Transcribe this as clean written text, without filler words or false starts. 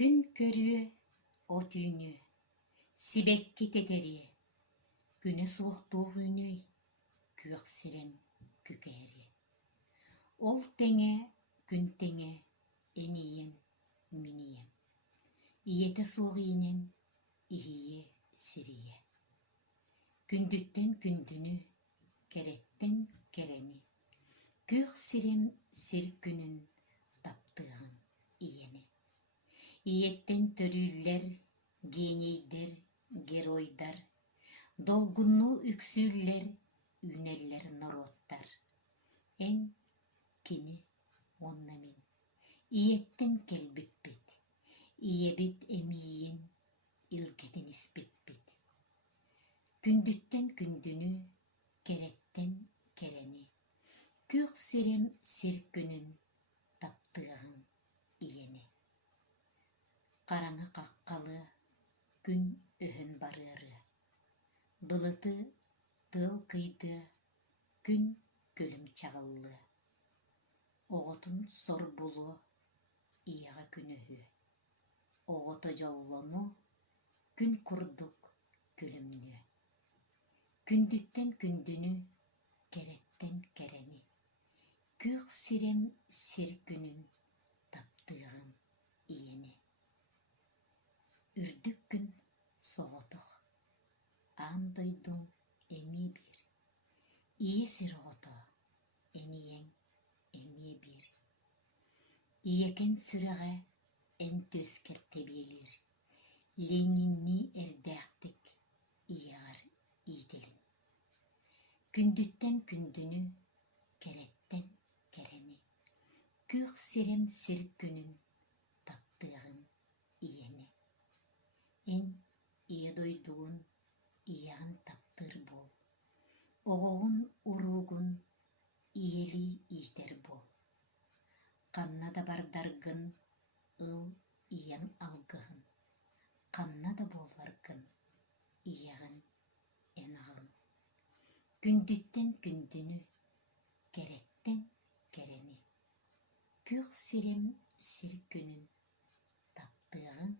Күн көрүө от үйнү, сибекки тетери, күнө суохтуох үйнөй, күөх сирем күкээри. Ол теңе, күн теңе, эниен, минием. Иете суох иинен, ихие сирие. Күндүттен күндүнү, кереттен керени, күөх сирем сир күнүн таптыығын иени. Иеттен төрүүллер, генийдер, геройдар, долгуннуу үксүүллер, үнеллер норуоттар. Эн кини онна мин. Иеттен келбиппит, иебит эмиийин илгетин испиппит. Күндүттен күндүнү, кереттен керени, күөх сирем сир күнүн таптыығын иени. Караңы каккалы, күн өһөн барыыры. Былыты тыл кыйты, күн көлүм чагыллы. Оҕотун сорбулу, ийэҕэ күнөһү. Оҕото дьоллону, күн курдук күлүмнү. Күндүттен күндүнү, кереттен керени, күөх сирем сир күнүн таптыығын иени. Үрдүк күн соҕотох, аан дойдуң эмиэ биир. Ие сир оҕото, эниең эмиэ биир. Иекен сүрэҕэ эн түөскэр тебиэлиир, Ленинни эрдээхтик иеҕэр иитилин. Күндүттен күндүнү, кереттен керени, күөх сирем сир күнүн таптыығын иени. Эн ие дойдугун иеҕин таптыыр буол, оҕоҕун уруугун иели иитэр буол. Ханна да бардаргын ыл ийэҥ алгыһын, ханна да буолларгын иеҕин эн аҕын. Күндүттен күндүнү, кереттен керени, күөх сирем сир күнүн таптыығын